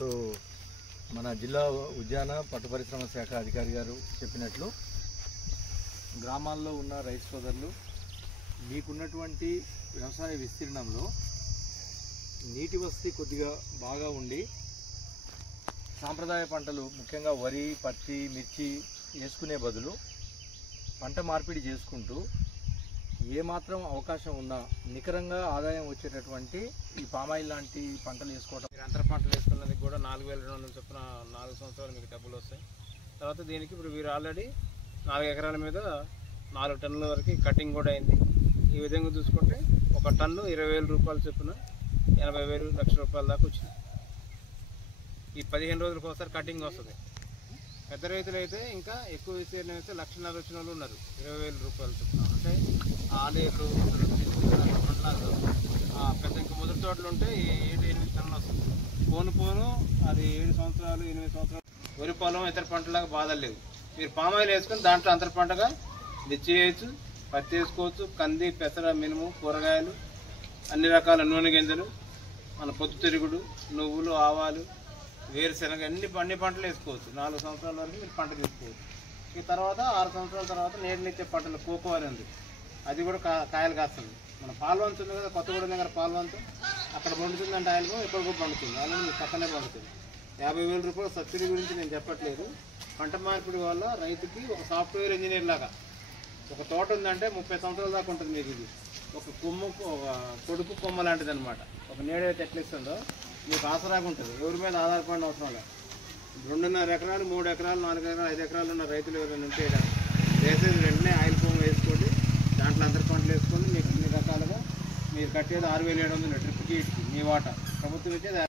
So మన జిల్లా ఉద్యాన పట్టు పరిశ్రమ శాఖ అధికారి గారు చెప్పినట్లు గ్రామాల్లో ఉన్న రైతు సోదరులు మీకున్నటువంటి వ్యవసాయ విస్తీర్ణంలో నీటి వసతి కొద్దిగా బాగా ఉండి సాంప్రదాయ పంటలు ముఖ్యంగా వరి, పత్తి, మిర్చి వేసుకునే బదులు పంట మార్పిడి చేసుకుంటూ ఏమాత్రం అవకాశం ఉన్నా నికరంగా ఆదాయం వచ్చేటటువంటి ఈ పామాయిల్ లాంటి పంటలు వేసుకోవడం, మీరు అంతర పంటలు వేసుకున్నది కూడా 4,200 చొప్పున 4 సంవత్సరాలు మీకు డబ్బులు వస్తాయి. తర్వాత దీనికి ఇప్పుడు మీరు ఆల్రెడీ 4 ఎకరాల మీద 4 టన్నుల వరకు కటింగ్ కూడా అయింది. ఈ విధంగా చూసుకుంటే ఒక టన్ను 20,000 రూపాయలు చొప్పున 80,000 లక్ష రూపాయల దాకా వచ్చింది. ఈ 15 రోజులకు ఒకసారి కటింగ్ వస్తుంది. పెద్ద రైతులు అయితే ఇంకా ఎక్కువ విస్తీర్ణం అయితే 1,50,000 వచ్చిన వాళ్ళు ఉన్నారు. 20,000 రూపాయలు చొప్పున అంటే ఆలేరు మండలాల్లో పెద్ద ఇంకా ముదురు తోటలు ఉంటే 7-8 టన్నులు వస్తుంది. పోను అది 7 సంవత్సరాలు 8 సంవత్సరాలు వరి పొలం ఇతర పంటలాగా బాధలు లేవు. మీరు పామాయిల్ వేసుకొని దాంట్లో అంతర పంటగా మిర్చి వేయచ్చు, పత్తి వేసుకోవచ్చు, కంది, పెసర, మినుము, కూరగాయలు, అన్ని రకాల నూనె గింజలు, మన పొద్దుతిరుగుడు, నువ్వులు, ఆవాలు, వేరుశెనగ అన్ని పంటలు వేసుకోవచ్చు. 4 సంవత్సరాల వరకు మీరు పంట తీసుకోవచ్చు. ఈ తర్వాత 6 సంవత్సరాల తర్వాత నీడనిచ్చే పంటలు కోకో అని ఉంది, అది కూడా కాయలు కాస్తుంది. మన పాల్వంచ ఉంది కదా, కొత్తగూడెం దగ్గర పాల్వంచ, అక్కడ పండుతుందంటే ఆయిల్ ఇక్కడ కూడా పండుతుంది. అలాగే మీకు పక్కనే పండుతుంది. 50,000 రూపాయల సబ్సిడీ గురించి నేను చెప్పట్లేదు. పంట మార్పిడి వల్ల రైతుకి ఒక సాఫ్ట్వేర్ ఇంజనీర్ లాగా ఒక తోట ఉందంటే 30 సంవత్సరాల దాకా ఉంటుంది మీకు. ఇది ఒక కొడుకు కొమ్మ లాంటిది అనమాట. ఒక నీడైతే ఎట్లా ఇస్తుందో మీకు ఆసరాగా ఉంటుంది. ఎవరి మీద ఆధారపడిన అవసరం లేదు. 2.5 ఎకరాలు, 3 ఎకరాలు, 4 ఎకరాలు, 5 ఎకరాలు ఉన్న రైతులు ఎవరైనా ఉంటే వేసేది వెంటనే ఆయిల్ ఫోమ్ వేసుకోండి, దాంట్లో అంతర పంటలు వేసుకోండి. మీకు అన్ని రకాలుగా మీరు కట్టేది 6,700 ట్రిప్కి మీ వాటా, ప్రభుత్వం ఇచ్చేది